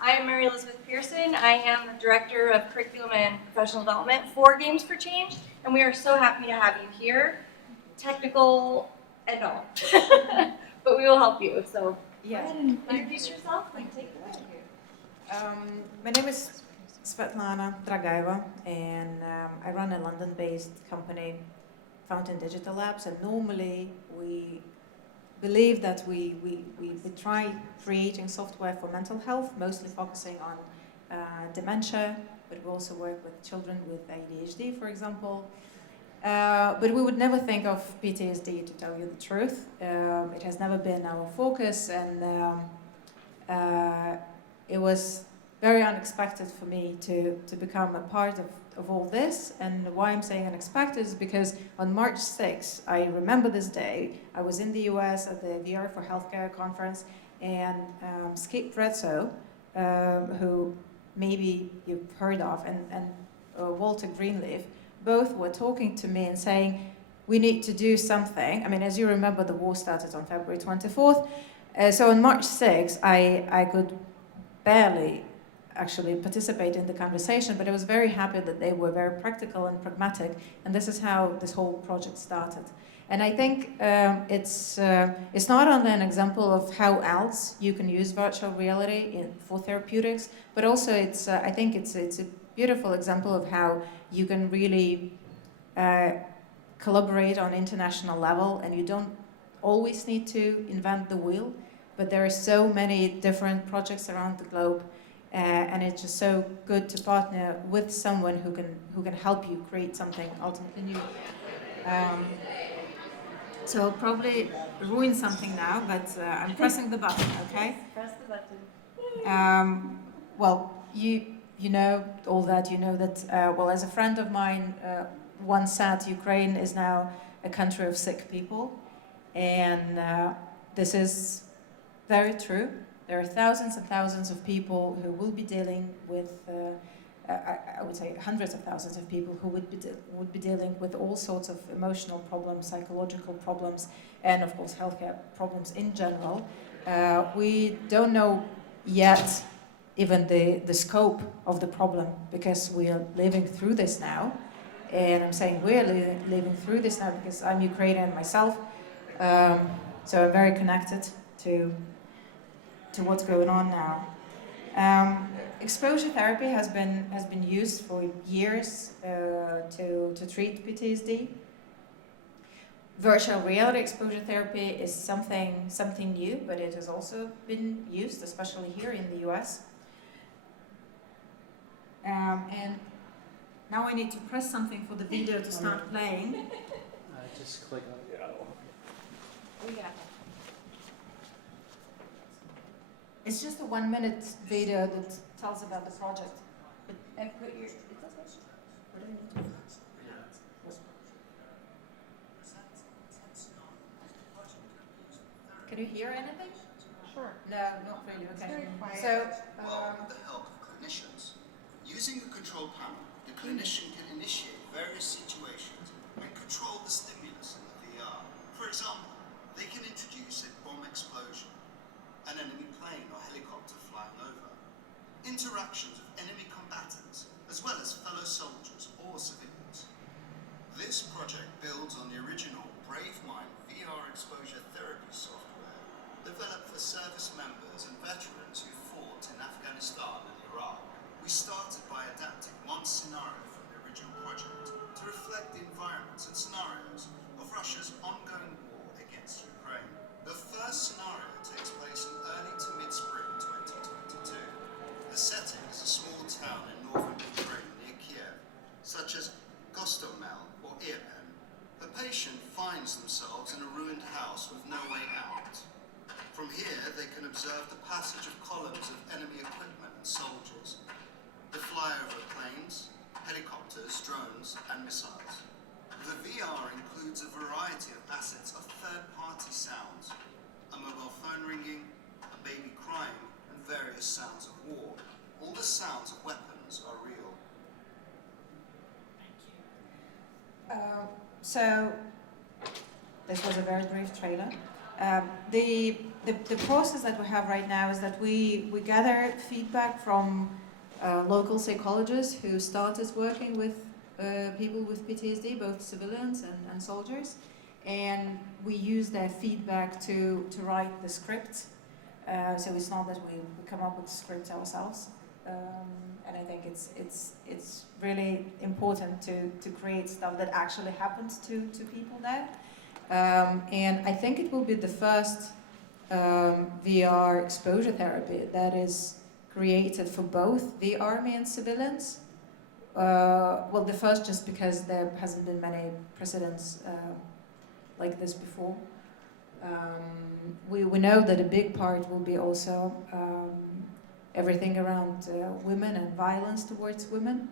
I am Mary Elizabeth Pearson. I am the Director of Curriculum and Professional Development for Games for Change, and we are so happy to have you here, technical and all. But we will help you, so go ahead and introduce yourself and take it away. My name is Svetlana Dragayeva, and I run a London-based company, Fountain Digital Labs, and normally we believe that we try creating software for mental health, mostly focusing on dementia, but we also work with children with ADHD, for example. But we would never think of PTSD, to tell you the truth. It has never been our focus, and it was very unexpected for me to become a part of all this. And why I'm saying unexpected is because on March 6th, I remember this day, I was in the US at the VR for Healthcare conference, and Rizzo, who maybe you've heard of, and Walter Greenleaf, both were talking to me and saying, we need to do something. I mean, as you remember, the war started on February 24th. So on March 6th, I could barely actually participate in the conversation, but I was very happy that they were very practical and pragmatic, and this is how this whole project started. And I think it's not only an example of how else you can use virtual reality for therapeutics, but also I think it's a beautiful example of how you can really collaborate on international level, and you don't always need to invent the wheel, but there are so many different projects around the globe, and it's just so good to partner with someone who can help you create something ultimately new. So I'll probably ruin something now, but I'm pressing the button, okay? Press the button. Well, you know all that. You know that, well, as a friend of mine once said, Ukraine is now a country of sick people. And this is very true. There are thousands and thousands of people who will be dealing with, I would say hundreds of thousands of people who would be dealing with all sorts of emotional problems, psychological problems, and of course healthcare problems in general. We don't know yet even the scope of the problem, because we are living through this now. And I'm saying we're living through this now because I'm Ukrainian myself. So I'm very connected to what's going on now. Exposure therapy has been used for years to treat PTSD. Virtual reality exposure therapy is something new, but it has also been used, especially here in the US. And now I need to press something for the video to start playing. Just click on the arrow. We got it. It's just a 1-minute video that tells about the project. And put your. Can you hear anything? Sure. No, not really. Okay. Very quiet. So, Well, with the help of clinicians, using a control panel, the clinician can initiate various situations and control the stimulus in the VR. For example, they can introduce a bomb explosion, an enemy plane or helicopter flying over, interactions with enemy combatants, as well as fellow soldiers or civilians. This project builds on the original BraveMind VR exposure therapy software developed for service members and veterans who fought in Afghanistan and Iraq. We started by adapting one scenario from the original project to reflect the environments and scenarios of Russia's ongoing war against Ukraine. The first scenario takes place in early to mid-spring 2022. The setting is a small town in northern Ukraine near Kiev, such as Gostomel or Irpin. The patient finds themselves in a ruined house with no way out. From here, they can observe the passage of columns of enemy equipment and soldiers, the flyover of planes, helicopters, drones, and missiles. The VR includes a variety of assets of third-party sounds, a mobile phone ringing, a baby crying, and various sounds of war. All the sounds of weapons are real. so this was a very brief trailer. The process that we have right now is that we gather feedback from local psychologists who started working with people with PTSD, both civilians and soldiers, and we use their feedback to write the script. So it's not that we come up with the script ourselves, and I think it's really important to create stuff that actually happens to people there. And I think it will be the first VR exposure therapy that is created for both the army and civilians. Well, the first just because there hasn't been many precedents like this before. We know that a big part will be also everything around women and violence towards women.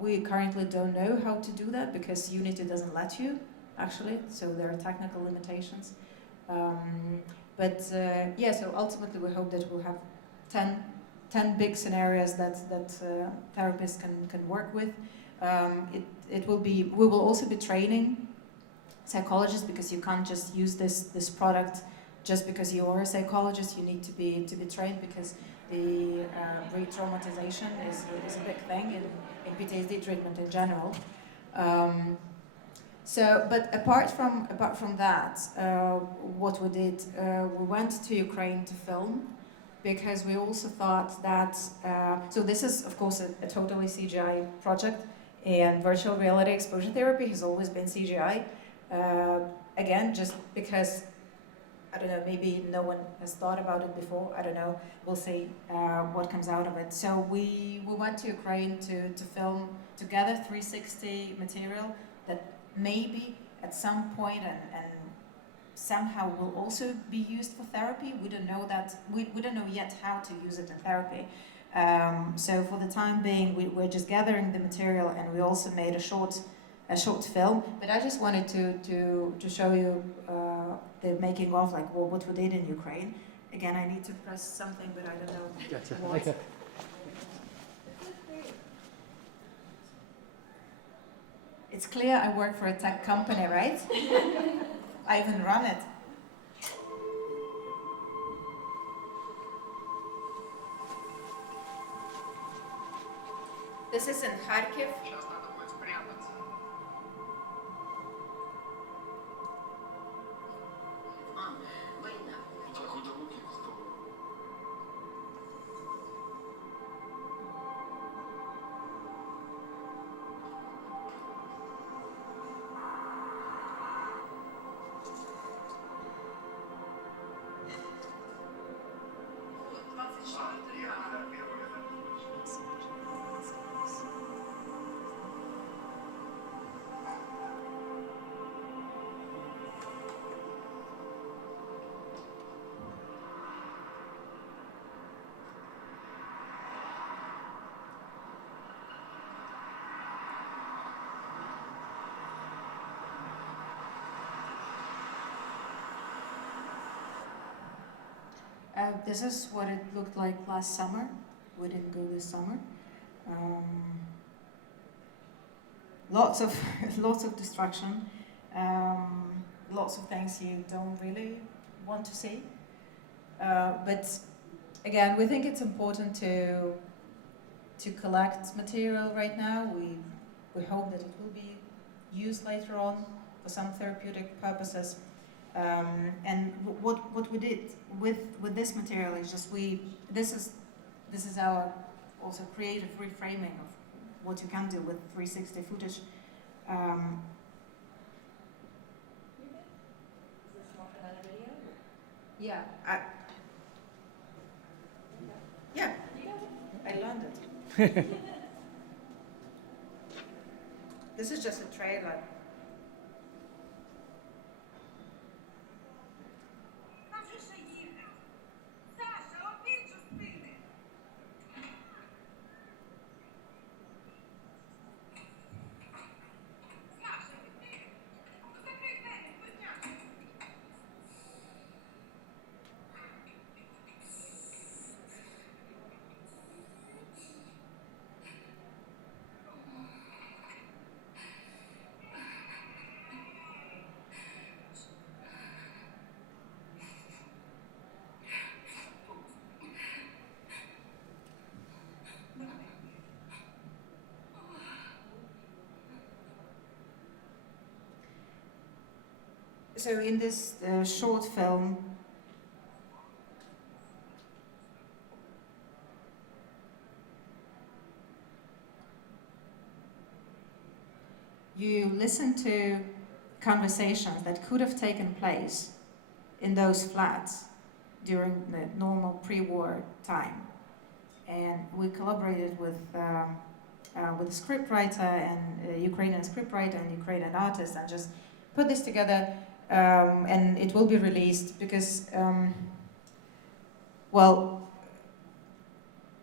We currently don't know how to do that because Unity doesn't let you, actually, so there are technical limitations. Yeah, so ultimately we hope that we'll have 10 big scenarios that therapists can work with. We will also be training psychologists, because you can't just use this product just because you are a psychologist. You need to be trained, because the re-traumatization is a big thing in PTSD treatment in general. But apart from that, what we did, we went to Ukraine to film, because we also thought that, so this is of course a totally CGI project, and virtual reality exposure therapy has always been CGI. Again, just because, I don't know, maybe no one has thought about it before, I don't know, we'll see what comes out of it. So we went to Ukraine to film, to gather 360 material that maybe at some point and somehow will also be used for therapy. We don't know that, we don't know yet how to use it in therapy. So for the time being, we're just gathering the material, and we also made a short film. But I just wanted to show you the making of, like, well, what we did in Ukraine. Again, I need to press something, but I don't know Gotcha. what. Okay. It's clear I work for a tech company, right? I even run it. This is in Kharkiv. This is what it looked like last summer. We didn't go this summer. Lots of destruction. Lots of things you don't really want to see. But again, we think it's important to collect material right now. We hope that it will be used later on for some therapeutic purposes. And what we did with this material is just this is our also creative reframing of what you can do with 360 footage. Is this not another video? Yeah, I learned it. This is just a trailer. So in this short film, you listen to conversations that could have taken place in those flats during the normal pre-war time. And we collaborated with a scriptwriter and a Ukrainian scriptwriter and Ukrainian artist, and just put this together, and it will be released because, well,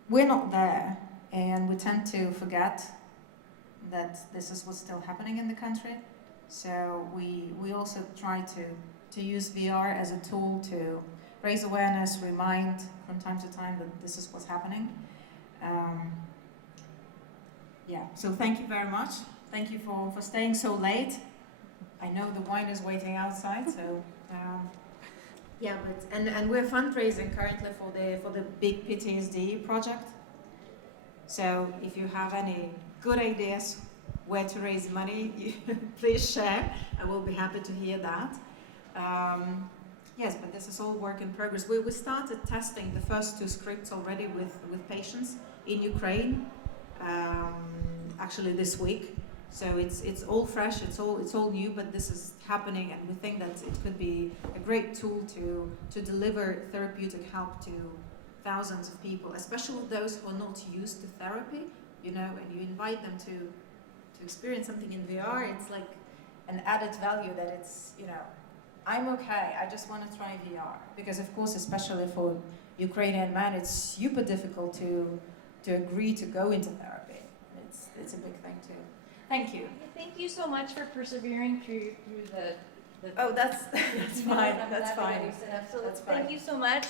we're not there, and we tend to forget that this is what's still happening in the country. So we also try to use VR as a tool to raise awareness, remind from time to time that this is what's happening. Yeah, so thank you very much. Thank you for staying so late. I know the wine is waiting outside, so yeah, but and we're fundraising currently for the big PTSD project. So if you have any good ideas where to raise money, please share. I will be happy to hear that. Yes, but this is all work in progress. We started testing the first 2 scripts already with patients in Ukraine, actually this week. So it's all fresh, it's all new, but this is happening, and we think that it could be a great tool to deliver therapeutic help to thousands of people, especially those who are not used to therapy, you know, and you invite them to experience something in VR. It's like an added value that it's, you know, I'm okay, I just want to try VR. Because of course, especially for Ukrainian men, it's super difficult to agree to go into therapy. It's a big thing too. Thank you. Thank you so much for persevering through the Oh, that's fine. That's fine. So That's thank fine. you so much.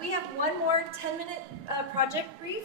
We have one more 10-minute project brief.